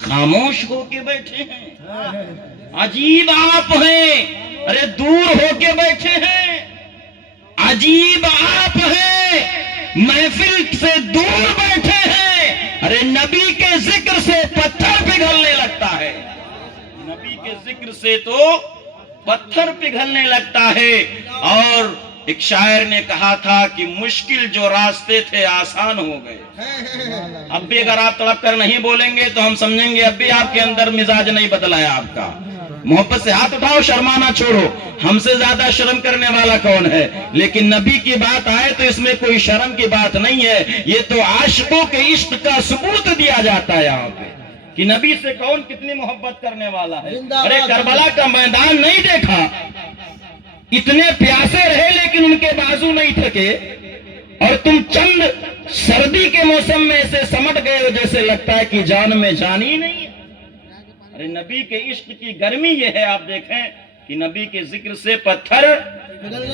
خاموش ہو کے بیٹھے ہیں. عجیب آپ ہیں, ارے دور ہو کے بیٹھے ہیں. عجیب آپ ہیں, محفل سے دور بیٹھے ہیں. ارے نبی کے ذکر سے پتھر پگھلنے لگتا ہے. نبی کے ذکر سے تو پتھر پگھلنے لگتا ہے. اور ایک شاعر نے کہا تھا کہ مشکل جو راستے تھے آسان ہو گئے. اب بھی اگر آپ تڑپ کر نہیں بولیں گے تو ہم سمجھیں گے اب بھی آپ کے اندر مزاج نہیں بدلا ہے آپ کا. محبت سے ہاتھ اٹھاؤ, شرمانا چھوڑو. ہم سے زیادہ شرم کرنے والا کون ہے؟ لیکن نبی کی بات آئے تو اس میں کوئی شرم کی بات نہیں ہے. یہ تو عاشقوں کے عشق کا ثبوت دیا جاتا ہے یہاں پہ کہ نبی سے کون کتنی محبت کرنے والا ہے. ارے کربلا کا میدان نہیں دیکھا؟ اتنے پیاسے رہے لیکن ان کے بازو نہیں تھکے, اور تم چند سردی کے موسم میں ایسے سمٹ گئے ہو جیسے لگتا ہے کہ جان میں جان ہی نہیں. ارے نبی کے عشق کی گرمی یہ ہے, آپ دیکھیں کہ نبی کے ذکر سے پتھر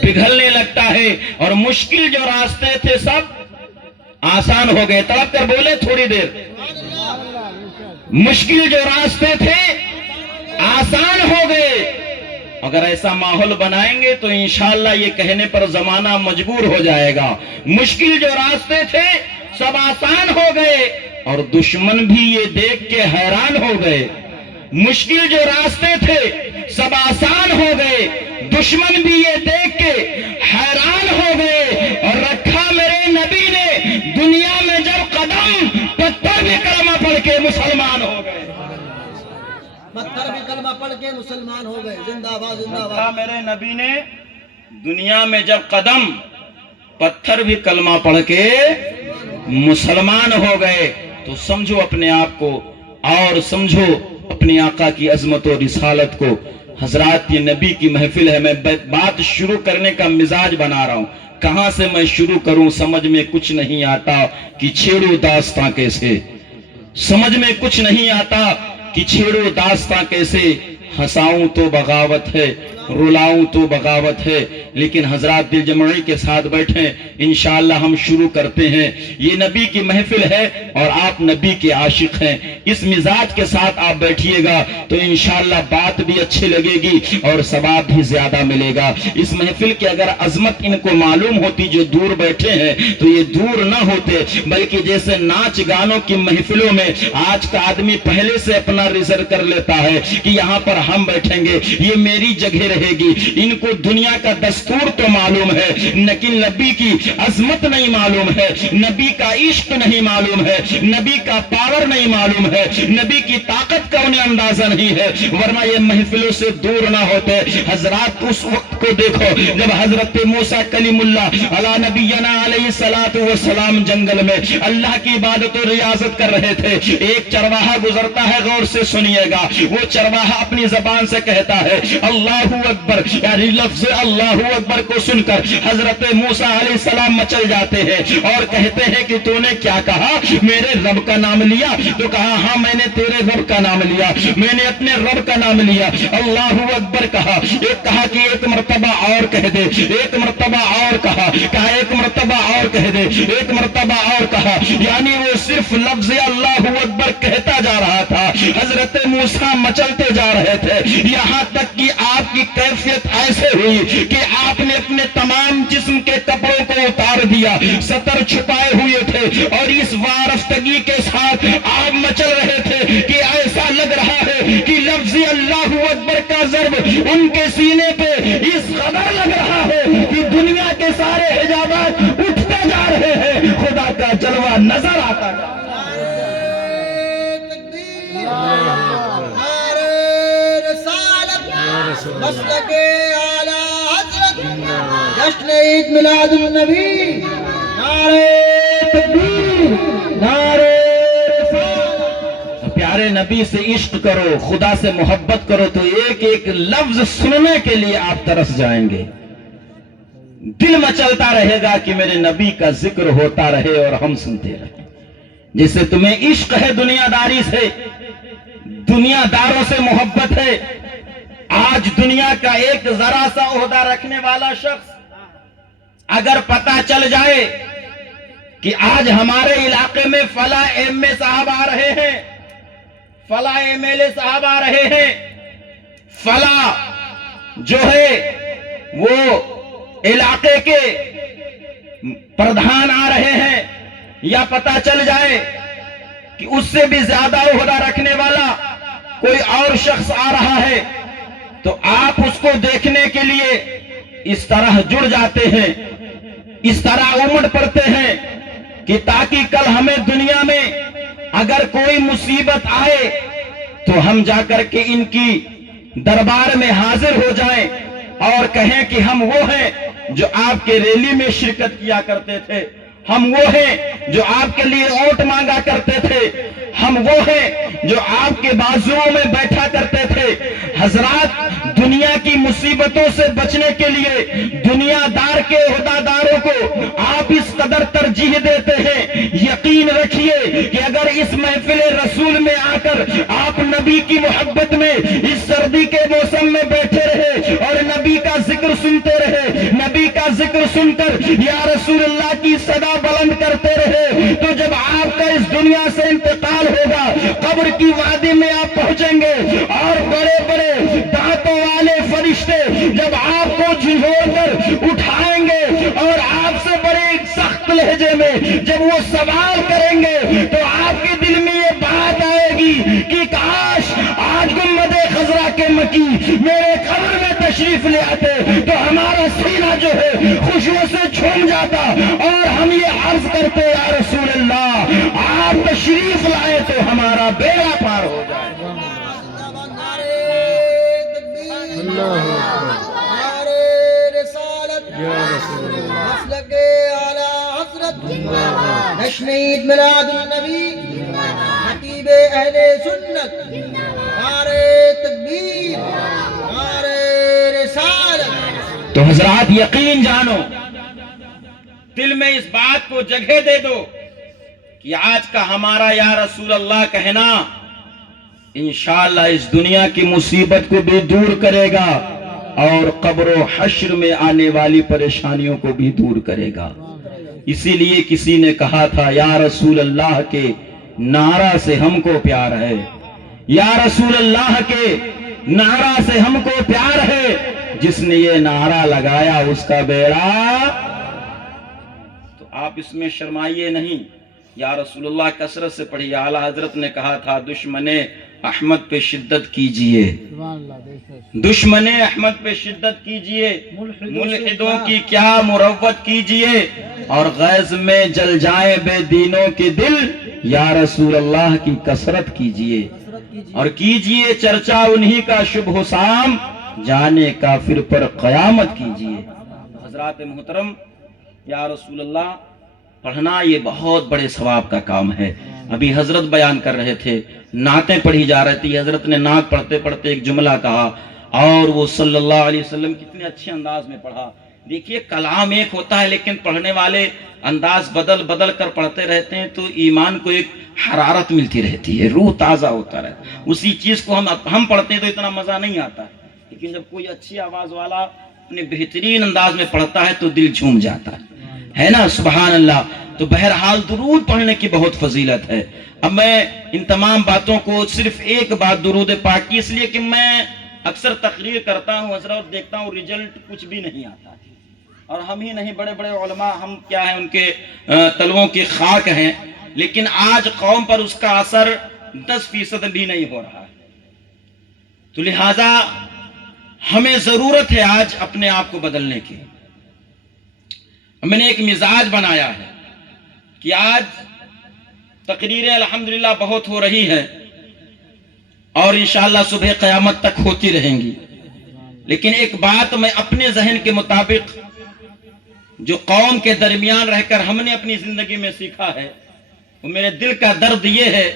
پگھلنے لگتا ہے. اور مشکل جو راستے تھے سب آسان ہو گئے. تڑپ کر بولے تھوڑی دیر. مشکل جو راستے تھے آسان ہو گئے. اگر ایسا ماحول بنائیں گے تو انشاءاللہ یہ کہنے پر زمانہ مجبور ہو جائے گا. مشکل جو راستے تھے سب آسان ہو گئے, اور دشمن بھی یہ دیکھ کے حیران ہو گئے. مشکل جو راستے تھے سب آسان ہو گئے, دشمن بھی یہ دیکھ کے حیران ہو گئے. اور رکھا میرے نبی نے دنیا میں جب قدم, پتھر بھی کلمہ پڑھ کے مسلمان ہو گئے. پتھر بھی کلمہ پڑھ کے مسلمان ہو گئے. زندہ باد زندہ رکھا باد. میرے نبی نے دنیا میں جب قدم, پتھر بھی کلمہ پڑھ کے مسلمان ہو گئے. تو سمجھو اپنے آپ کو, اور سمجھو اپنی آقا کی عظمت و رسالت کو. حضرات یہ نبی کی محفل ہے, میں بات شروع کرنے کا مزاج بنا رہا ہوں. کہاں سے میں شروع کروں سمجھ میں کچھ نہیں آتا کہ چھیڑو داستاں کیسے. سمجھ میں کچھ نہیں آتا کہ چھیڑو داستاں کیسے. ہنساؤں تو بغاوت ہے, رلاؤں تو بغاوت ہے. لیکن حضرات دل جمعی کے ساتھ بیٹھیں, انشاءاللہ ہم شروع کرتے ہیں. یہ نبی کی محفل ہے اور آپ نبی کے عاشق ہیں. اس مزاج کے ساتھ آپ بیٹھیے گا تو انشاءاللہ بات بھی اچھی لگے گی اور ثواب بھی زیادہ ملے گا. اس محفل کی اگر عظمت ان کو معلوم ہوتی جو دور بیٹھے ہیں تو یہ دور نہ ہوتے, بلکہ جیسے ناچ گانوں کی محفلوں میں آج کا آدمی پہلے سے اپنا ریزرو کر لیتا ہے کہ یہاں پر ہم بیٹھیں گے, یہ میری جگہ رہے گی. ان کو دنیا کا دستور تو معلوم ہے لیکن نبی کی عظمت نہیں معلوم ہے, نبی کا عشق نہیں معلوم ہے, نبی کا پاور نہیں معلوم ہے, نبی کی طاقت کا انہیں اندازہ نہیں ہے, ورنہ یہ محفلوں سے دور نہ ہوتے. حضرات اس وقت کو دیکھو جب حضرت موسیٰ کلیم اللہ علی نبینا علیہ الصلوۃ والسلام جنگل میں اللہ کی عبادت و ریاضت کر رہے تھے. ایک چرواہا گزرتا ہے, غور سے سنیے گا. وہ چرواہا اپنی زبان سے کہتا ہے اللہ اکبر, یعنی لفظ اللہ اکبر کو سن کر حضرت موسیٰ علیہ السلام مچل جاتے ہیں اور کہتے ہیں کہ تو نے کیا کہا, میرے رب کا نام لیا؟ تو کہا ہاں میں نے تیرے رب کا نام لیا, میں نے اپنے رب کا نام لیا. اللہ اکبر کہا, ایک کہا کہ ایک مرتبہ اور کہہ دے, ایک مرتبہ اور کہا ایک مرتبہ اور کہہ دے, ایک مرتبہ اور کہا. یعنی وہ صرف لفظ اللہ اکبر کہتا جا رہا تھا, حضرت موسیٰ مچلتے جا رہے تھے. یہاں تک کہ آپ کی کیفیت ایسے ہوئی کہ آپ نے اپنے تمام جسم کے کپڑوں کو اتار دیا, ستر چھپائے ہوئے تھے, اور اس وارفتگی کے ساتھ آپ مچل رہے تھے کہ ایسا لگ رہا ہے کہ لفظ اللہ اکبر کا ضرب ان کے سینے پہ اس قدر لگ رہا ہے کہ دنیا کے سارے حجابات اٹھتے جا رہے ہیں, خدا کا جلوہ نظر آتا ہے. مسلک اعلی حضرت جشن عید میلاد النبی. نعرہ تکبیر, نعرہ رسالت. پیارے نبی سے عشق کرو, خدا سے محبت کرو تو ایک ایک لفظ سننے کے لیے آپ ترس جائیں گے. دل مچلتا رہے گا کہ میرے نبی کا ذکر ہوتا رہے اور ہم سنتے رہے. جسے تمہیں عشق ہے دنیا داری سے, دنیا داروں سے محبت ہے, آج دنیا کا ایک ذرا سا عہدہ رکھنے والا شخص اگر پتا چل جائے کہ آج ہمارے علاقے میں فلاں ایم اے صاحب آ رہے ہیں, فلاں MLA صاحب آ رہے ہیں، فلاں جو ہے وہ علاقے کے پردھان آ رہے ہیں، یا پتہ چل جائے کہ اس سے بھی زیادہ عہدہ رکھنے والا کوئی اور شخص آ رہا ہے، تو آپ اس کو دیکھنے کے لیے اس طرح جڑ جاتے ہیں، اس طرح امڑ پڑتے ہیں کہ تاکہ کل ہمیں دنیا میں اگر کوئی مصیبت آئے تو ہم جا کر کے ان کی دربار میں حاضر ہو جائیں اور کہیں کہ ہم وہ ہیں جو آپ کے ریلی میں شرکت کیا کرتے تھے، ہم وہ ہیں جو آپ کے لیے ووٹ مانگا کرتے تھے، ہم وہ ہیں جو آپ کے بازوؤں میں بیٹھا کرتے تھے۔ حضرات، دنیا کی مصیبتوں سے بچنے کے لیے دنیا دار کے عہدہ داروں کو آپ اس قدر ترجیح دیتے ہیں، یقین رکھیے کہ اگر اس محفل رسول میں آ کر آپ نبی کی محبت میں اس سردی کے موسم میں بیٹھے رہے اور نبی کا ذکر سنتے رہے، نبی کا ذکر سن کر یا رسول اللہ کی صدا بلند کرتے رہے، تو جب آپ کا اس دنیا سے انتقال ہوگا، قبر کی وادی میں آپ پہنچیں گے اور بڑے بڑے دانتوں والے فرشتے جب آپ کو جھنجھوڑ کر اٹھائیں گے اور آپ سے بڑے سخت لہجے میں جب وہ سوال کریں گے، تو آپ کے دل میں یہ بات آئے گی کہ کاش آج گنبد خضرا کے مکی میرے قبر میں تشریف لے آتے تو ہمارا سینہ جو ہے خوشیوں سے جھوم جاتا اور ہم یہ عرض کرتے یا رسول اللہ آپ تشریف لائے تو ہمارا بیڑا پار ہو جائے۔ نعرے رسالت، مسلک اعلی حضرت، جشن عید میلاد النبی، خطیب اہل سنت، نعرے تکبیر، نعرے رسالت۔ تو حضرات یقین جانو، دل میں اس بات کو جگہ دے دو کہ آج کا ہمارا یا رسول اللہ کہنا انشاءاللہ اس دنیا کی مصیبت کو بھی دور کرے گا اور قبر و حشر میں آنے والی پریشانیوں کو بھی دور کرے گا۔ اسی لیے کسی نے کہا تھا یا رسول اللہ کے نعرہ سے ہم کو پیار ہے، یا رسول اللہ کے نعرہ سے ہم کو پیار ہے، جس نے یہ نعرہ لگایا اس کا بیڑا۔ تو آپ اس میں شرمائیے نہیں، یا رسول اللہ کثرت سے پڑھی۔ اعلیٰ حضرت نے کہا تھا دشمن احمد پہ شدت کیجئے، دشمن احمد پہ شدت کیجئے، ملحدوں کی کیا مروت کیجئے، اور غیظ میں جل جائے بے دینوں کے دل، یا رسول اللہ کی کثرت کیجئے اور کیجئے چرچا انہی کا شبہ حسام، جانے کافر پر قیامت کیجئے۔ حضرات محترم، یا رسول اللہ پڑھنا یہ بہت بڑے ثواب کا کام ہے۔ ابھی حضرت بیان کر رہے تھے، نعتیں پڑھی جا رہی تھی، حضرت نے نعت پڑھتے پڑھتے ایک جملہ کہا اور وہ صلی اللہ علیہ وسلم کتنے اچھے انداز میں پڑھا۔ دیکھیے کلام ایک ہوتا ہے لیکن پڑھنے والے انداز بدل بدل کر پڑھتے رہتے ہیں تو ایمان کو ایک حرارت ملتی رہتی ہے، روح تازہ ہوتا رہتا ہے۔ اسی چیز کو ہم پڑھتے ہیں تو اتنا مزہ نہیں آتا، لیکن جب کوئی اچھی آواز والا اپنے بہترین انداز میں پڑھتا ہے تو دل جھوم جاتا ہے نا، سبحان اللہ۔ تو بہرحال درود پڑھنے کی بہت فضیلت ہے۔ اب میں ان تمام باتوں کو صرف ایک بات درود پاک کی، اس لیے کہ میں اکثر تقریر کرتا ہوں حضرت اور دیکھتا ہوں رزلٹ کچھ بھی نہیں آتا، اور ہم ہی نہیں بڑے بڑے علماء ہم کیا ہیں ان کے تلووں کی خاک ہیں، لیکن آج قوم پر اس کا اثر 10% بھی نہیں ہو رہا ہے۔ تو لہٰذا ہمیں ضرورت ہے آج اپنے آپ کو بدلنے کی۔ میں نے ایک مزاج بنایا ہے کہ آج تقریریں الحمدللہ بہت ہو رہی ہیں اور انشاءاللہ صبح قیامت تک ہوتی رہیں گی، لیکن ایک بات میں اپنے ذہن کے مطابق جو قوم کے درمیان رہ کر ہم نے اپنی زندگی میں سیکھا ہے، وہ میرے دل کا درد یہ ہے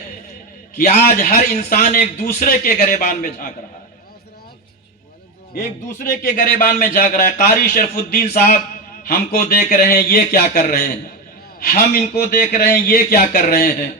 کہ آج ہر انسان ایک دوسرے کے گریبان میں جھانک رہا ہے، ایک دوسرے کے گریبان میں جھانک رہا ہے۔ قاری شرف الدین صاحب ہم کو دیکھ رہے ہیں یہ کیا کر رہے ہیں، ہم ان کو دیکھ رہے ہیں یہ کیا کر رہے ہیں،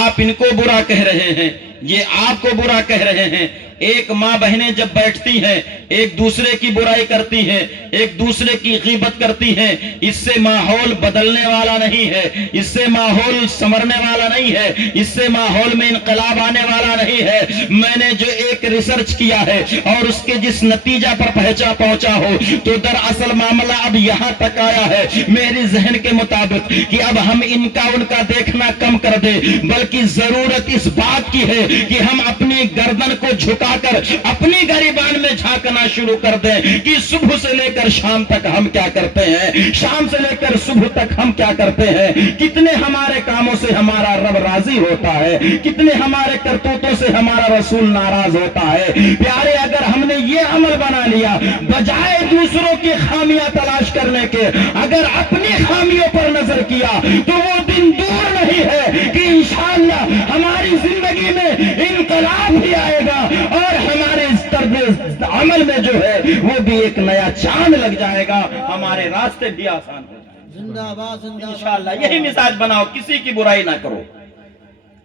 آپ ان کو برا کہہ رہے ہیں، یہ آپ کو برا کہہ رہے ہیں۔ ایک ماں بہنیں جب بیٹھتی ہیں ایک دوسرے کی برائی کرتی ہیں، ایک دوسرے کی غیبت کرتی ہیں، اس سے ماحول بدلنے والا نہیں ہے، اس سے ماحول سنورنے والا نہیں ہے، اس سے ماحول میں انقلاب آنے والا نہیں ہے۔ میں نے جو ایک ریسرچ کیا ہے اور اس کے جس نتیجہ پر پہنچا ہو تو دراصل معاملہ اب یہاں تک آیا ہے میری ذہن کے مطابق کہ اب ہم ان کا دیکھنا کم کر دیں، بلکہ ضرورت اس بات کی ہے کہ ہم اپنی گردن کو جھکا کر اپنی گریبان میں جھانکنا شروع کر دیں کہ صبح سے لے کر شام تک ہم کیا کرتے ہیں، شام سے لے کر صبح تک ہم کیا کرتے ہیں، کتنے ہمارے کاموں سے ہمارا رب راضی ہوتا ہے، کتنے ہمارے کرتوتوں سے ہمارا رسول ناراض ہوتا ہے۔ پیارے، اگر ہم نے یہ عمل بنا لیا بجائے دوسروں کی خامیاں تلاش کرنے کے، اگر اپنی خامیوں پر نظر کیا تو وہ دن دور نہیں ہے کہ انشاءاللہ ہماری زندگی میں انقلاب بھی آئے گا اور ہمارے اس طرز عمل میں جو ہے وہ بھی ایک نیا چاند لگ جائے گا، ہمارے راستے بھی آسان ہو جائیں گے۔ زندہ باد، زندہ باد۔ انشاءاللہ یہی مزاج بناؤ، کسی کی برائی نہ کرو،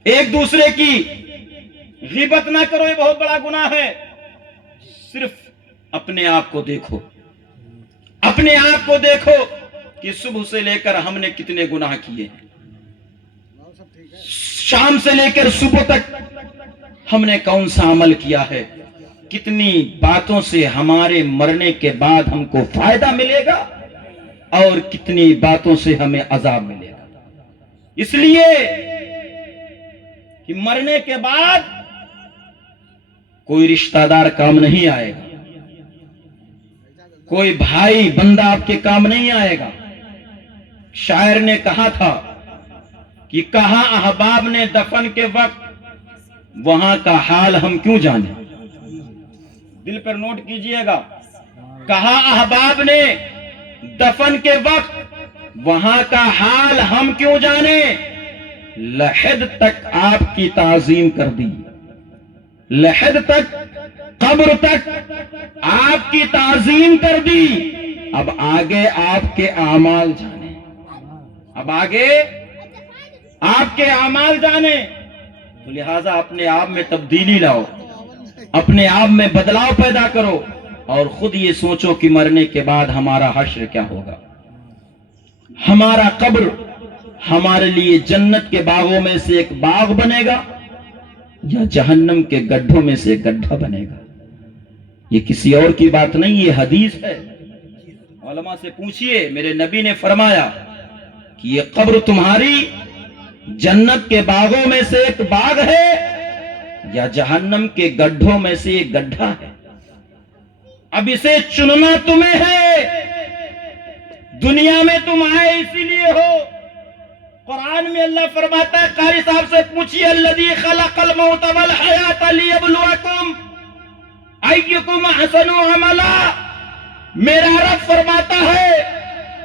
ایک دوسرے کی غیبت نہ کرو، یہ بہت بڑا گناہ ہے۔ صرف اپنے آپ کو دیکھو، اپنے آپ کو دیکھو کہ صبح سے لے کر ہم نے کتنے گناہ کیے ہیں، شام سے لے کر صبح تک ہم نے کون سا عمل کیا ہے، کتنی باتوں سے ہمارے مرنے کے بعد ہم کو فائدہ ملے گا اور کتنی باتوں سے ہمیں عذاب ملے گا۔ اس لیے کہ مرنے کے بعد کوئی رشتہ دار کام نہیں آئے گا، کوئی بھائی بندہ آپ کے کام نہیں آئے گا۔ شاعر نے کہا تھا کہ کہا احباب نے دفن کے وقت وہاں کا حال ہم کیوں جانے، دل پر نوٹ کیجئے گا، کہا احباب نے دفن کے وقت وہاں کا حال ہم کیوں جانے، لحد تک آپ کی تعظیم کر دی، لحد تک قبر تک آپ کی تعظیم کر دی، اب آگے آپ کے اعمال جانے، اب آگے آپ کے اعمال جانے۔ تو لہٰذا اپنے آپ میں تبدیلی لاؤ، اپنے آپ میں بدلاؤ پیدا کرو اور خود یہ سوچو کہ مرنے کے بعد ہمارا حشر کیا ہوگا، ہمارا قبر ہمارے لیے جنت کے باغوں میں سے ایک باغ بنے گا یا جہنم کے گڈھوں میں سے ایک گڈھا بنے گا۔ یہ کسی اور کی بات نہیں، یہ حدیث ہے۔ علماء سے پوچھئے، میرے نبی نے فرمایا کہ یہ قبر تمہاری جنت کے باغوں میں سے ایک باغ ہے یا جہنم کے گڈھوں میں سے ایک گڈھا ہے، اب اسے چننا تمہیں ہے۔ دنیا میں تم آئے اسی لیے ہو، قرآن میں اللہ فرماتا ہے، قاری صاحب سے پوچھئے، الذی خلق الموت والحیات لیبلوکم ایکم احسن عملا، میرا رب فرماتا ہے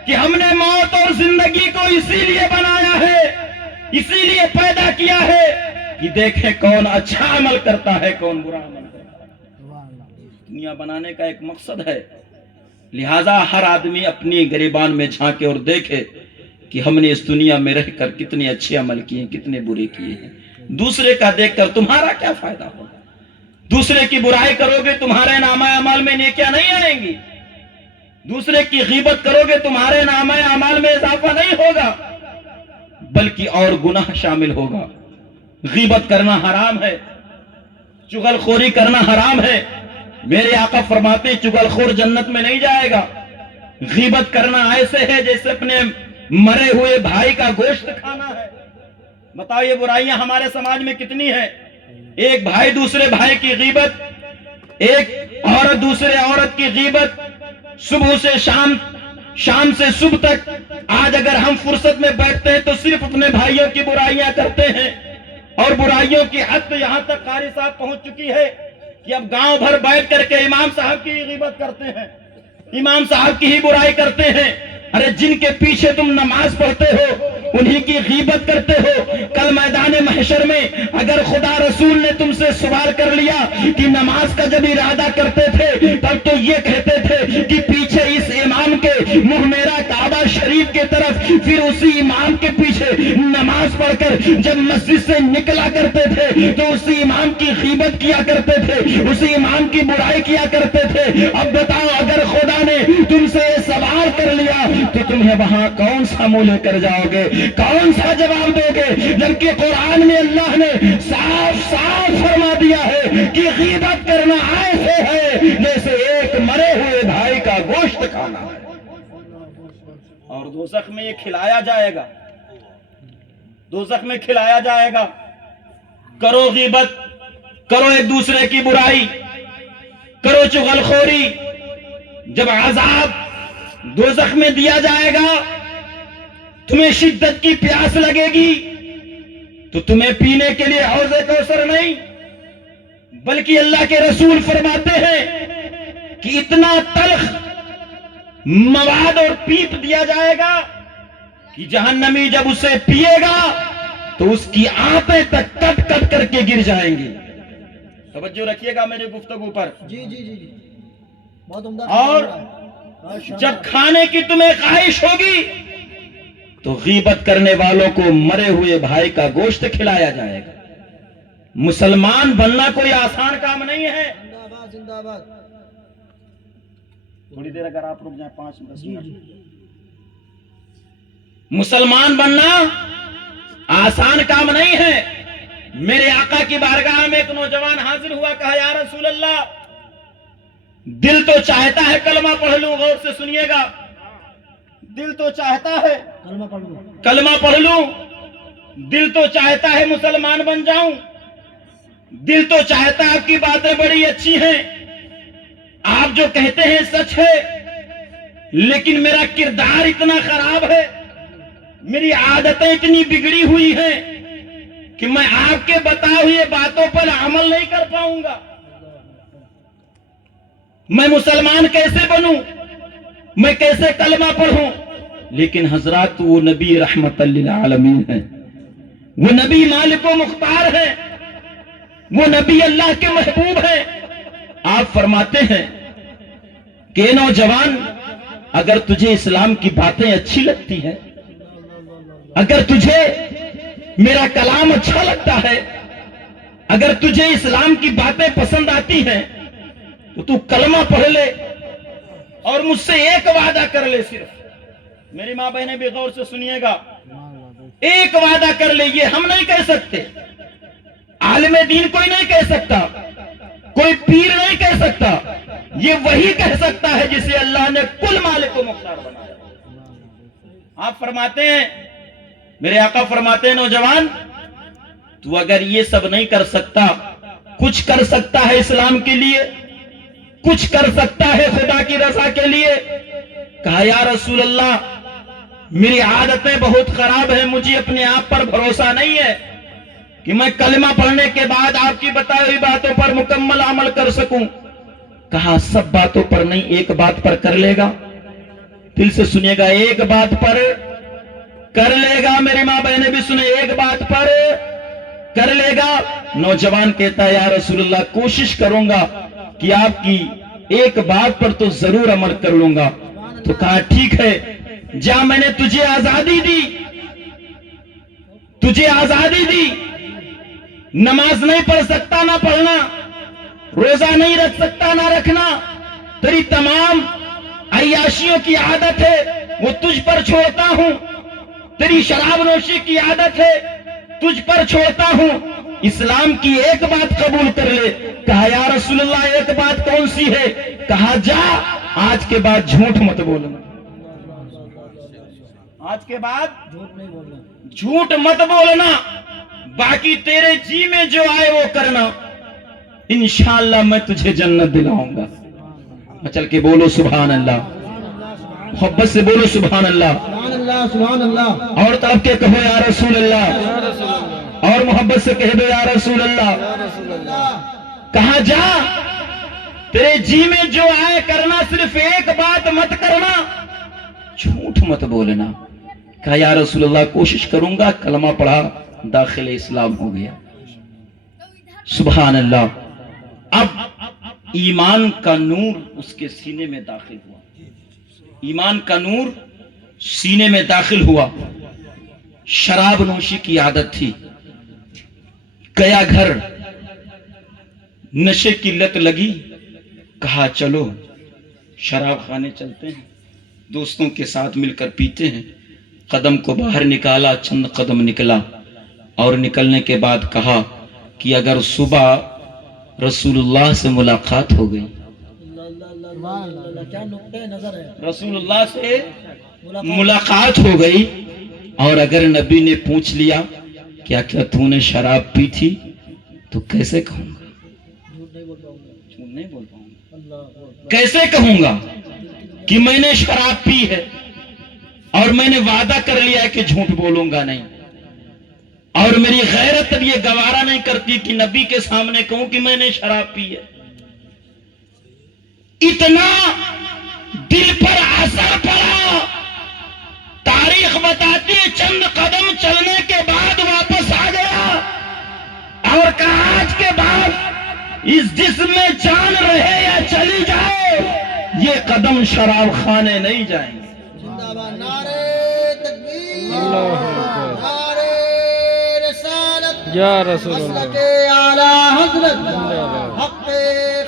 کہ ہم نے موت اور زندگی کو اسی لیے بنایا ہے، اسی لیے پیدا کیا ہے کہ دیکھیں کون اچھا عمل کرتا ہے، کون برا عمل کرتا ہے۔ دنیا بنانے کا ایک مقصد ہے، لہٰذا ہر آدمی اپنی گریبان میں جھانکے اور دیکھے کہ ہم نے اس دنیا میں رہ کر کتنے اچھے عمل کیے، کتنے برے کیے ہیں۔ دوسرے کا دیکھ کر تمہارا کیا فائدہ ہوگا؟ دوسرے کی برائی کرو گے تمہارے نامہ اعمال میں نیکیاں نہیں آئیں گی، دوسرے کی غیبت کرو گے تمہارے نامہ اعمال میں اضافہ نہیں ہوگا بلکہ اور گناہ شامل ہوگا۔ غیبت کرنا حرام ہے، چغل خوری کرنا حرام ہے۔ میرے آقا فرماتے ہیں چغل خور جنت میں نہیں جائے گا۔ غیبت کرنا ایسے ہے جیسے اپنے مرے ہوئے بھائی کا گوشت کھانا ہے۔ بتاؤ یہ برائیاں ہمارے سماج میں کتنی ہیں؟ ایک بھائی دوسرے بھائی کی غیبت، ایک عورت دوسرے عورت کی غیبت، صبح سے شام، شام سے صبح تک۔ آج اگر ہم فرصت میں بیٹھتے ہیں تو صرف اپنے بھائیوں کی برائیاں کرتے ہیں، اور برائیوں کی حد تو یہاں تک قاری صاحب پہنچ چکی ہے کہ اب گاؤں بھر بیٹھ کر کے امام صاحب کی غیبت کرتے ہیں، امام صاحب کی ہی برائی کرتے ہیں۔ ارے جن کے پیچھے تم نماز پڑھتے ہو انہی کی غیبت کرتے ہو. کل میدان محشر میں اگر خدا رسول نے تم سے سوال کر لیا کہ نماز کا جب ارادہ کرتے تھے تب تو یہ کہتے تھے کہ پیچھے اس امام کے منہ میرا کعبہ شریف کے طرف، پھر اسی امام کے پیچھے نماز پڑھ کر جب مسجد سے نکلا کرتے تھے تو اسی امام کی غیبت کیا کرتے تھے، اسی امام کی برائی کیا کرتے تھے. اب بتاؤ اگر خدا نے تم سے سوال کر لیا تو تمہیں وہاں کون سا منہ لے کر جاؤ گے، کون سا جواب دو گے؟ جبکہ قرآن میں اللہ نے صاف صاف فرما دیا ہے کہ غیبت کرنا ایسے ہے جیسے ایک مرے ہوئے بھائی کا گوشت کھانا ہے، اور دوزخ میں یہ کھلایا جائے گا، دوزخ میں کھلایا جائے گا. کرو غیبت، کرو ایک دوسرے کی برائی، کرو چغلخوری. جب عذاب دوزخ میں دیا جائے گا تمہیں شدت کی پیاس لگے گی تو تمہیں پینے کے لیے حوض کوثر نہیں بلکہ اللہ کے رسول فرماتے ہیں کہ اتنا تلخ مواد اور پیپ دیا جائے گا کہ جہنمی جب اسے پیے گا تو اس کی آنتیں تک کٹ کٹ کر کے گر جائیں گی. توجہ رکھیے گا میری گفتگو پر. جی جی جی بہت عمدہ. اور جب کھانے کی تمہیں خواہش ہوگی تو غیبت کرنے والوں کو مرے ہوئے بھائی کا گوشت کھلایا جائے گا. مسلمان بننا کوئی آسان کام نہیں ہے. زندہ باد زندہ باد. تھوڑی دیر اگر آپ رک جائیں 5 جی منٹ. جی مسلمان بننا آسان کام نہیں ہے. میرے آقا کی بارگاہ میں ایک نوجوان حاضر ہوا، کہا یا رسول اللہ دل تو چاہتا ہے کلمہ پڑھ لوں. غور سے سنیے گا، دل تو چاہتا ہے کلمہ پڑھ لو. کلمہ پڑھ لوں، دل تو چاہتا ہے مسلمان بن جاؤں، دل تو چاہتا ہے آپ کی باتیں بڑی اچھی ہیں، آپ جو کہتے ہیں سچ ہے، لیکن میرا کردار اتنا خراب ہے، میری عادتیں اتنی بگڑی ہوئی ہیں کہ میں آپ کے بتائے ہوئے باتوں پر عمل نہیں کر پاؤں گا. میں مسلمان کیسے بنوں، میں کیسے کلمہ پڑھوں؟ لیکن حضرات وہ نبی رحمت للعالمین ہیں، وہ نبی مالک و مختار ہیں، وہ نبی اللہ کے محبوب ہیں. آپ فرماتے ہیں کہ نوجوان اگر تجھے اسلام کی باتیں اچھی لگتی ہیں، اگر تجھے میرا کلام اچھا لگتا ہے، اگر تجھے اسلام کی باتیں پسند آتی ہیں تو تو کلمہ پڑھ لے اور مجھ سے ایک وعدہ کر لے. صرف میری ماں بہنیں بھی غور سے سنیے گا، ایک وعدہ کر لے. یہ ہم نہیں کہہ سکتے، عالم دین کوئی نہیں کہہ سکتا، کوئی پیر نہیں کہہ سکتا، یہ وہی کہہ سکتا ہے جسے اللہ نے کل مالک و مختار بنایا. آپ فرماتے ہیں، میرے آقا فرماتے ہیں نوجوان تو اگر یہ سب نہیں کر سکتا، کچھ کر سکتا ہے اسلام کے لیے، کچھ کر سکتا ہے خدا کی رضا کے لیے. کہا یا رسول اللہ میری عادتیں بہت خراب ہیں، مجھے اپنے آپ پر بھروسہ نہیں ہے کہ میں کلمہ پڑھنے کے بعد آپ کی بتائی ہوئی باتوں پر مکمل عمل کر سکوں. کہا سب باتوں پر نہیں، ایک بات پر کر لے گا. دل سے سنیے گا، ایک بات پر کر لے گا. میری ماں بہنیں بھی سنیں، ایک بات پر کر لے گا. نوجوان کہتا ہے یا رسول اللہ کوشش کروں گا کہ آپ کی ایک بات پر تو ضرور عمل کر لوں گا. تو کہا ٹھیک ہے جا، میں نے تجھے آزادی دی، تجھے آزادی دی. نماز نہیں پڑھ سکتا نہ پڑھنا، روزہ نہیں رکھ سکتا نہ رکھنا، تیری تمام عیاشیوں کی عادت ہے وہ تجھ پر چھوڑتا ہوں، تیری شراب نوشی کی عادت ہے تجھ پر چھوڑتا ہوں، اسلام کی ایک بات قبول کر لے. کہا یا رسول اللہ ایک بات کون سی ہے؟ کہا جا آج کے بعد جھوٹ مت بولنا، آج کے بعد جھوٹ نہیں بولنا. جھوٹ مت بولنا، باقی تیرے جی میں جو آئے وہ کرنا، انشاءاللہ میں تجھے جنت دلاؤں گا. چل کے بولو سبحان اللہ، محبت سے بولو سبحان اللہ، سبحان اللہ سبحان اللہ. اور طرف کے کہو یا رسول اللہ، اور محبت سے کہہ دو یا رسول اللہ. کہا جا تیرے جی میں جو آئے کرنا، صرف ایک بات مت کرنا، جھوٹ مت بولنا. کہا یا رسول اللہ کوشش کروں گا، کلمہ پڑھا، داخل اسلام ہو گیا۔ سبحان اللہ۔ اب ایمان کا نور اس کے سینے میں داخل ہوا، ایمان کا نور سینے میں داخل ہوا۔ شراب نوشی کی عادت تھی، گیا گھر، نشے کی لت لگی، کہا چلو شراب خانے چلتے ہیں، دوستوں کے ساتھ مل کر پیتے ہیں۔ قدم کو باہر نکالا، چند قدم نکلا، اور نکلنے کے بعد کہا کہ اگر صبح رسول اللہ سے ملاقات ہو گئی، کیا نقطۂ نظر ہے، رسول اللہ سے ملاقات ہو گئی، اور اگر نبی نے پوچھ لیا کیا تو نے شراب پی تھی، تو کیسے کہوں گا؟ جھوٹ نہیں بول پاؤں گا، جھوٹ نہیں بول پاؤں گا، اللہ اکبر۔ کیسے کہوں گا کہ میں نے شراب پی ہے، اور میں نے وعدہ کر لیا ہے کہ جھوٹ بولوں گا نہیں، اور میری غیرت اب یہ گوارا نہیں کرتی کہ نبی کے سامنے کہوں کہ میں نے شراب پی ہے۔ اتنا دل پر اثر پڑا، تاریخ بتاتی ہے چند قدم چلنے کے بعد واپس آ گیا، اور کہا آج کے بعد اس جسم میں جان رہے یا چلی جائے، یہ قدم شراب خانے نہیں جائیں گے۔ زندہ باد نعرہ تکبیر، نعرہ رسالت، یا رسول مسلک اللہ، اعلی حضرت، زندہ باد، حق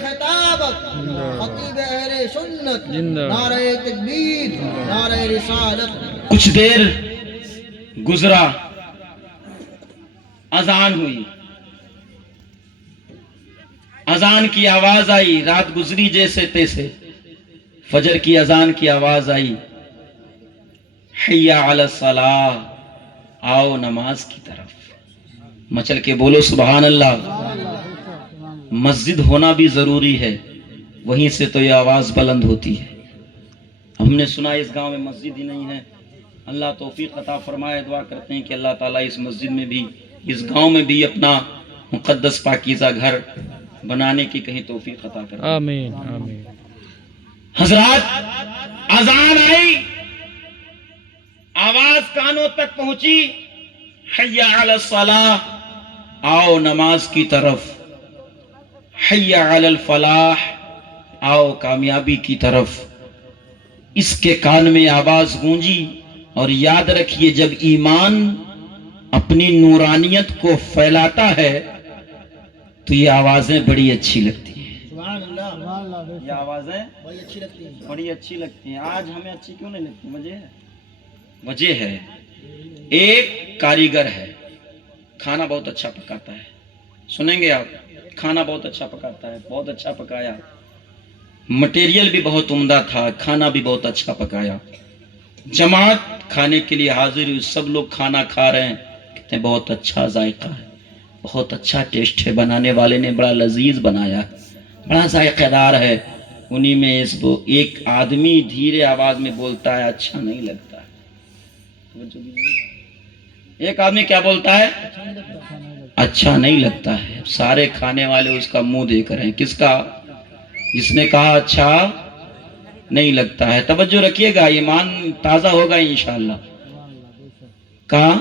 خطابت، خطیب اہل سنت، زندہ باد، نعرہ تکبیر، نعرہ رسالت۔ کچھ دیر گزرا، اذان ہوئی، اذان کی آواز آئی، رات گزری جیسے تیسے، فجر کی اذان کی آواز آئی، حی علی الصلاۃ، آؤ نماز کی طرف۔ مچل کے بولو سبحان اللہ۔ مسجد ہونا بھی ضروری ہے، وہیں سے تو یہ آواز بلند ہوتی ہے۔ ہم نے سنا اس گاؤں میں مسجد ہی نہیں ہے، اللہ توفیق عطا فرمائے، دعا کرتے ہیں کہ اللہ تعالیٰ اس مسجد میں بھی، اس گاؤں میں بھی اپنا مقدس پاکیزہ گھر بنانے کی کہیں توفیق عطا کرے۔ آمین آمین۔ حضرات اذان آئی، آواز کانوں تک پہنچی، حی علی الصلاۃ، آؤ نماز کی طرف، حی علی الفلاح، آؤ کامیابی کی طرف۔ اس کے کان میں آواز گونجی، اور یاد رکھیے جب ایمان اپنی نورانیت کو پھیلاتا ہے تو یہ آوازیں بڑی اچھی لگتی ہیں، سبحان اللہ، یہ آوازیں بڑی اچھی لگتی ہے۔ بڑی اچھی لگتی ہیں۔ آج ہمیں اچھی کیوں نہیں لگتی؟ وجہ ہے، ایک کاریگر ہے، کھانا بہت اچھا پکاتا ہے، سنیں گے آپ، کھانا بہت اچھا پکاتا ہے، بہت اچھا پکایا، مٹیریل بھی بہت عمدہ تھا، کھانا بھی بہت اچھا پکایا، جماعت کھانے کے لیے حاضر ہوئی، سب لوگ کھانا کھا رہے ہیں، کہتے ہیں بہت اچھا ذائقہ ہے، بہت اچھا ٹیسٹ ہے، بنانے والے نے بڑا لذیذ بنایا، بڑا ذائقہ دار ہے۔ انہی میں ایک آدمی دھیرے آواز میں بولتا ہے اچھا نہیں لگتا ہے۔ ایک آدمی کیا بولتا ہے؟ اچھا نہیں لگتا ہے۔ سارے کھانے والے اس کا منہ دیکھ رہے ہیں، کس کا؟ جس نے کہا اچھا نہیں لگتا ہے۔ توجہ رکھیے گا، ایمان تازہ ہوگا انشاءاللہ۔ کہا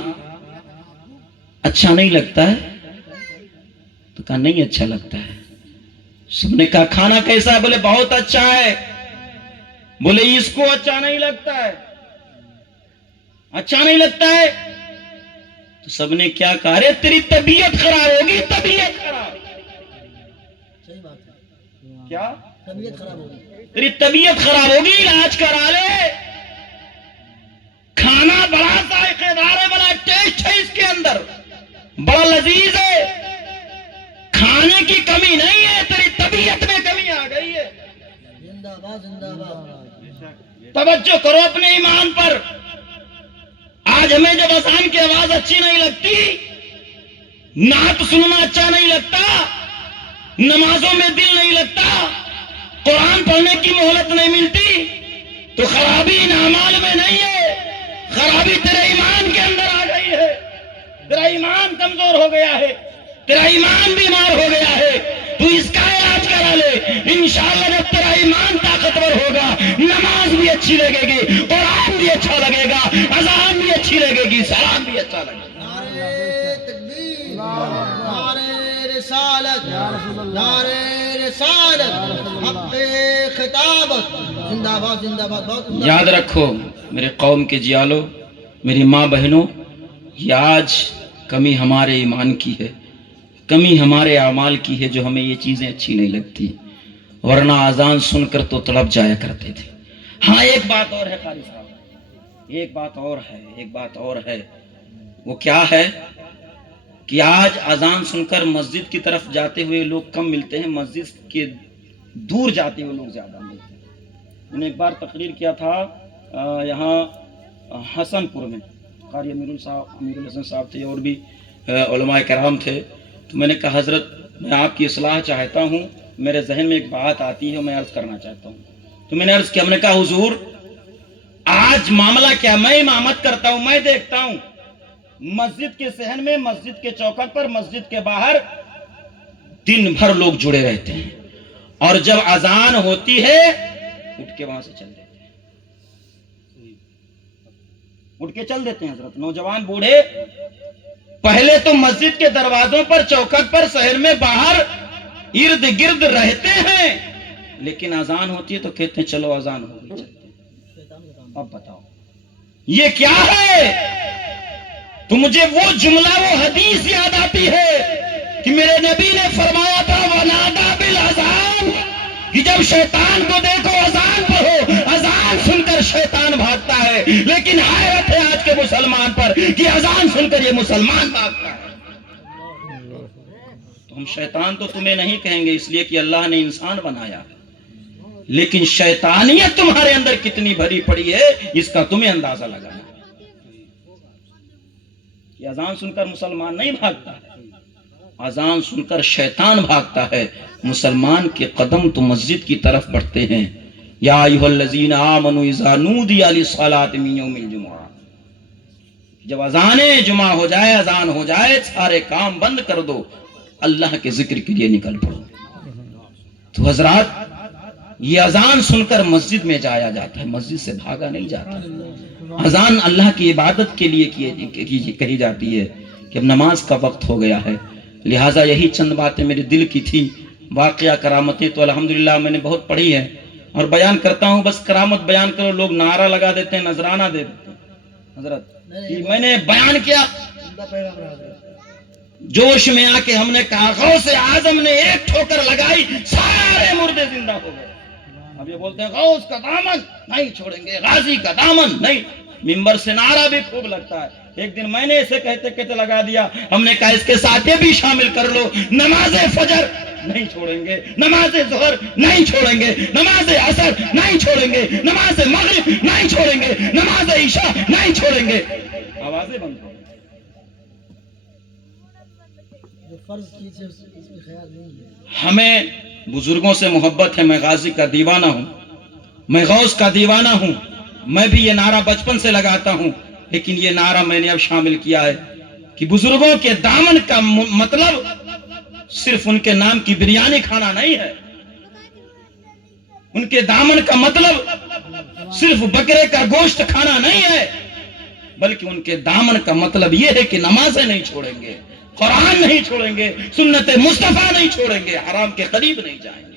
اچھا نہیں لگتا ہے، تو کہا نہیں اچھا لگتا ہے۔ سب نے کہا کھانا کیسا ہے؟ بولے بہت اچھا ہے۔ بولے اس کو اچھا نہیں لگتا ہے، اچھا نہیں لگتا ہے، تو سب نے کیا کہا؟ ارے تیری طبیعت خراب ہوگی، طبیعت خراب۔ صحیح بات ہے، کیا؟ طبیعت خراب ہوگی، تیری طبیعت خراب ہوگی، علاج کرا لے۔ کھانا بڑا ذائقہ دار ہے، بڑا ٹیسٹ ہے اس کے اندر، بڑا لذیذ ہے، کھانے کی کمی نہیں ہے، تیری طبیعت میں کمی آ گئی ہے۔ زندہ باد، زندہ باد۔ توجہ کرو اپنے ایمان پر۔ آج ہمیں جب اذان کی آواز اچھی نہیں لگتی، نعت سننا اچھا نہیں لگتا، نمازوں میں دل نہیں لگتا، قرآن پڑھنے کی مہلت نہیں ملتی، تو خرابی ان اعمال میں نہیں ہے، خرابی تیرے ایمان کے اندر آ گئی ہے، تیرا ایمان کمزور ہو گیا ہے، تیرا ایمان بیمار ہو گیا ہے، تو اس کا علاج کرا لے۔ انشاءاللہ جب تیرا ایمان طاقتور ہوگا، نماز بھی بھی اچھی لگے گی، قرآن بھی اچھا لگے گا، اذان بھی اچھی لگے گی، سلام بھی اچھا لگے گا۔ نعرہ تکبیر، نعرہ رسالت، نعرہ رسالت، حق خطابت، زندہ باد زندہ باد۔ بہت عمدہ۔ یاد رکھو میرے قوم کے جیالو، میری ماں بہنوں، یہ آج کمی ہمارے ایمان کی ہے، کمی ہمارے اعمال کی ہے جو ہمیں یہ چیزیں اچھی نہیں لگتی، ورنہ اذان سن کر تو تڑپ جایا کرتے تھے۔ ہاں ایک بات اور ہے قاری صاحب، ایک بات اور ہے، وہ کیا ہے کہ آج اذان سن کر مسجد کی طرف جاتے ہوئے لوگ کم ملتے ہیں، مسجد کے دور جاتے ہوئے لوگ زیادہ ملتے ہیں۔ میں نے ایک بار تقریر کیا تھا یہاں حسن پور میں، قاری امیر الحسن صاحب تھے اور بھی علماء کرام تھے، تو میں نے کہا حضرت میں آپ کی اصلاح چاہتا ہوں، میرے ذہن میں ایک بات آتی ہے اور میں عرض کرنا چاہتا ہوں۔ تو میں نے عرض کیا، میں نے کہا حضور آج معاملہ کیا، میں امامت کرتا ہوں، میں دیکھتا ہوں مسجد کے صحن میں، مسجد کے چوکٹ پر، مسجد کے باہر دن بھر لوگ جڑے رہتے ہیں، اور جب اذان ہوتی ہے اٹھ کے وہاں سے چل دیتے ہیں، اٹھ کے چل دیتے ہیں حضرت۔ نوجوان بوڑھے پہلے تو مسجد کے دروازوں پر، چوکٹ پر، شہر میں باہر ارد گرد رہتے ہیں، لیکن اذان ہوتی ہے تو کہتے ہیں چلو اذان ہو گئی، چلتے ہیں۔ اب بتاؤ یہ کیا ہے؟ تو مجھے وہ جملہ، وہ حدیث یاد آتی ہے کہ میرے نبی نے فرمایا تھا وَنَادَى بِالْأَذَانِ، کہ جب شیطان کو دیکھو اذان پڑھو، اذان سن کر شیطان بھاگتا ہے، لیکن حیرت ہے آج کے مسلمان پر کہ اذان سن کر یہ مسلمان بھاگتا ہے۔ تو ہم شیطان تو تمہیں نہیں کہیں گے، اس لیے کہ اللہ نے انسان بنایا ہے، لیکن شیطانیت تمہارے اندر کتنی بھری پڑی ہے اس کا تمہیں اندازہ لگانا۔ کہ اذان سن کر مسلمان نہیں بھاگتا ہے، اذان سن کر شیطان بھاگتا ہے۔ مسلمان کے قدم تو مسجد کی طرف بڑھتے ہیں۔ یا ایھا الذین آمنوا اذا نودی للصلاۃ من یوم الجمعہ، جب اذان جمعہ ہو جائے، اذان ہو جائے، سارے کام بند کر دو، اللہ کے ذکر کے لیے نکل پڑو۔ تو حضرات یہ اذان سن کر مسجد میں جایا جاتا ہے، مسجد سے بھاگا نہیں جاتا۔ اذان اللہ کی عبادت کے لیے کہی جاتی ہے کہ اب نماز کا وقت ہو گیا ہے، لہٰذا یہی چند باتیں میرے دل کی تھی۔ واقعہ کرامتیں تو الحمدللہ میں نے بہت پڑھی ہے اور بیان کرتا ہوں، بس کرامت بیان کرو، لوگ نعرہ لگا دیتے ہیں، نذرانہ دے دیتے ہیں۔ حضرت میں نے بیان کیا، جوش میں آ کے ہم نے کہا غوث اعظم نے ایک ٹھوکر لگائی، سارے مردے زندہ ہو گئے۔ اب یہ بولتے ہیں غوث کا دامن نہیں چھوڑیں گے، غازی کا دامن نہیں، منبر سے نعرہ بھی خوب لگتا ہے۔ ایک دن میں نے اسے کہتے کہتے لگا دیا، ہم نے کہا اس کے ساتھ یہ بھی شامل کر لو، نماز فجر نہیں چھوڑیں گے، نماز ظہر نہیں چھوڑیں گے، نماز عصر نہیں چھوڑیں گے، نماز مغرب نہیں چھوڑیں گے، نماز عشاء نہیں چھوڑیں گے۔ آوازیں بند ہو گئی۔ جو فرض چیز ہے اس میں خیال نہیں ہے۔ ہمیں بزرگوں سے محبت ہے، میں غازی کا دیوانہ ہوں، میں غوث کا دیوانہ ہوں، میں بھی یہ نعرہ بچپن سے لگاتا ہوں، لیکن یہ نعرہ میں نے اب شامل کیا ہے کہ بزرگوں کے دامن کا مطلب صرف ان کے نام کی بریانی کھانا نہیں ہے، ان کے دامن کا مطلب صرف بکرے کا گوشت کھانا نہیں ہے، بلکہ ان کے دامن کا مطلب یہ ہے کہ نمازیں نہیں چھوڑیں گے، قرآن نہیں چھوڑیں گے، سنت مصطفیٰ نہیں چھوڑیں گے، حرام کے قریب نہیں جائیں گے۔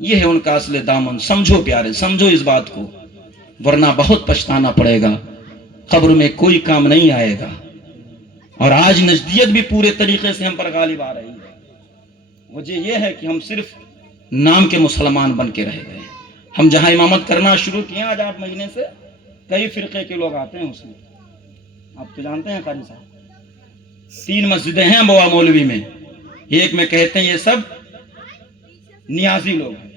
یہ ہے ان کا اصل دامن۔ سمجھو پیارے، سمجھو اس بات کو، ورنہ بہت پچھتانا پڑے گا، قبر میں کوئی کام نہیں آئے گا۔ اور آج نجدیت بھی پورے طریقے سے ہم پر غالب آ رہی ہے، وجہ یہ ہے کہ ہم صرف نام کے مسلمان بن کے رہ گئے۔ ہم جہاں امامت کرنا شروع کیے آج 8 مہینے سے، کئی فرقے کے لوگ آتے ہیں اس میں، آپ تو جانتے ہیں قاری صاحب 3 مسجدیں ہیں بوا مولوی میں، ایک میں کہتے ہیں یہ سب نیازی لوگ ہیں،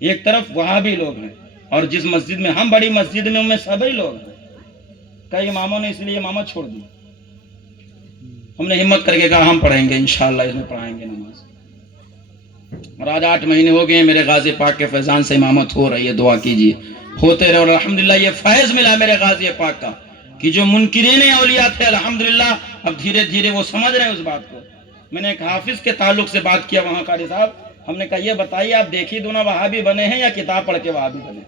ایک طرف وہابی لوگ ہیں، اور جس مسجد میں ہم بڑی مسجد میں ان میں سبھی لوگ ہیں۔ کئی اماموں نے اس لیے امامت چھوڑ دی، ہم نے ہمت کر کے کہا ہم پڑھیں گے، انشاءاللہ اس میں پڑھائیں گے نماز۔ اور آج 8 مہینے ہو گئے میرے غازی پاک کے فیضان سے امامت ہو رہی ہے، دعا کیجیے ہوتے رہے، اور الحمدللہ یہ فیض ملا میرے غازی پاک کا کہ جو منکرین اولیاء تھے الحمدللہ اب دھیرے دھیرے وہ سمجھ رہے ہیں اس بات کو۔ میں نے ایک حافظ کے تعلق سے بات کیا وہاں قاری صاحب، ہم نے کہا یہ بتائیے آپ دیکھی دونوں وہابی بنے ہیں یا کتاب پڑھ کے وہابی بنے؟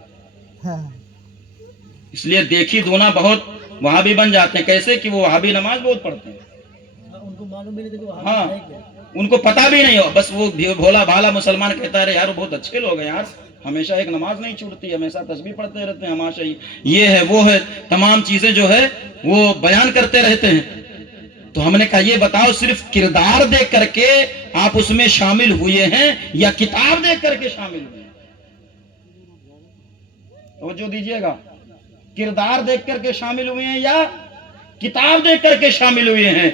اس لیے دیکھی دونا بہت وہابی بن جاتے ہیں. کیسے کہ وہ وہابی نماز بہت پڑھتے ہیں. ان کو معلوم بھی نہیں تھا کہ وہ ہاں ہے کیا. ان کو پتا بھی نہیں ہو, بس وہ بھولا بھالا مسلمان کہتا ہے یار وہ بہت اچھے لوگ ہیں یار, ہمیشہ ایک نماز نہیں چھوٹتی, ہمیشہ تسبیح پڑھتے رہتے ہیں, ہمیشہ یہ ہے وہ ہے, تمام چیزیں جو ہے وہ بیان کرتے رہتے ہیں. تو ہم نے کہا یہ بتاؤ صرف کردار دیکھ کر کے آپ اس میں شامل ہوئے ہیں یا کتاب دیکھ کر کے شامل ہوئے ہیں؟ توجہ دیجئے گا, کردار دیکھ کر کے شامل ہوئے ہیں یا کتاب دیکھ کر کے شامل ہوئے ہیں؟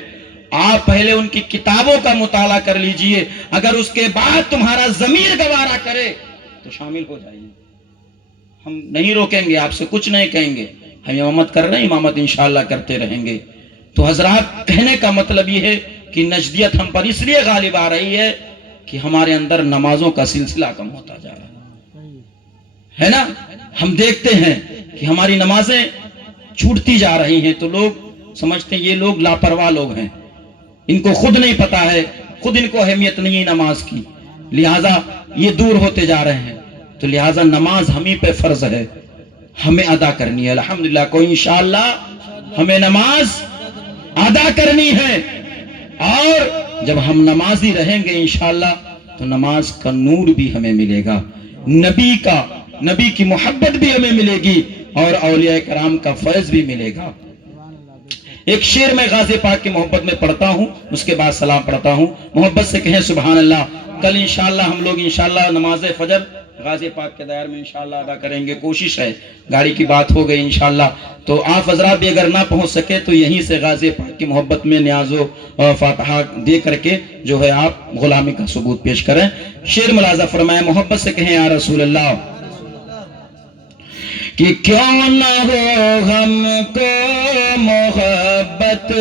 آپ پہلے ان کی کتابوں کا مطالعہ کر لیجئے, اگر اس کے بعد تمہارا ضمیر گوارا کرے تو شامل ہو جائیے. ہم نہیں روکیں گے, آپ سے کچھ نہیں کہیں گے, ہم امامت کر رہے ہیں, امامت انشاءاللہ کرتے رہیں گے. تو حضرات کہنے کا مطلب یہ ہے کہ نجدیت ہم پر اس لیے غالب آ رہی ہے کہ ہمارے اندر نمازوں کا سلسلہ کم ہوتا جا رہا ہے نا. ہم دیکھتے ہیں کہ ہماری نمازیں چھوٹتی جا رہی ہیں, تو لوگ سمجھتے ہیں یہ لوگ لاپرواہ لوگ ہیں, ان کو خود نہیں پتا ہے, خود ان کو اہمیت نہیں ہے نماز کی, لہٰذا یہ دور ہوتے جا رہے ہیں. تو لہٰذا نماز ہمیں پہ فرض ہے, ہمیں ادا کرنی ہے. الحمدللہ کوئی انشاءاللہ ہمیں نماز ادا کرنی ہے, اور جب ہم نمازی رہیں گے انشاءاللہ تو نماز کا نور بھی ہمیں ملے گا, نبی کی محبت بھی ہمیں ملے گی, اور اولیاء کرام کا فیض بھی ملے گا. ایک شعر میں غازی پاک کی محبت میں پڑھتا ہوں, اس کے بعد سلام پڑھتا ہوں. محبت سے کہیں سبحان اللہ. کل انشاءاللہ ہم لوگ انشاءاللہ نماز فجر غازی پاک کے دائر میں انشاءاللہ ادا کریں گے. کوشش ہے, گاڑی کی بات ہو گئی انشاءاللہ, تو آپ حضرات بھی اگر نہ پہنچ سکے تو یہیں سے غازی پاک کی محبت میں نیاز و فاتحہ دے کر کے جو ہے آپ غلامی کا ثبوت پیش کریں. شعر ملاحظہ فرمائیں, محبت سے کہیں یا رسول اللہ, کہ کیوں نہ ہو ہم کو محبت